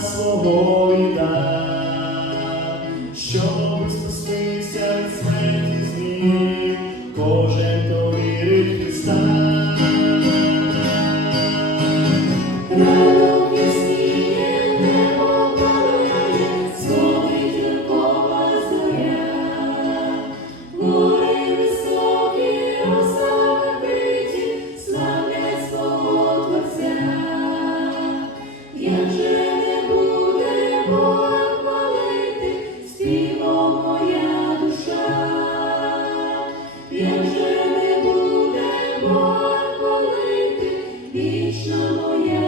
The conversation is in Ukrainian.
свого і дав, вічна моя.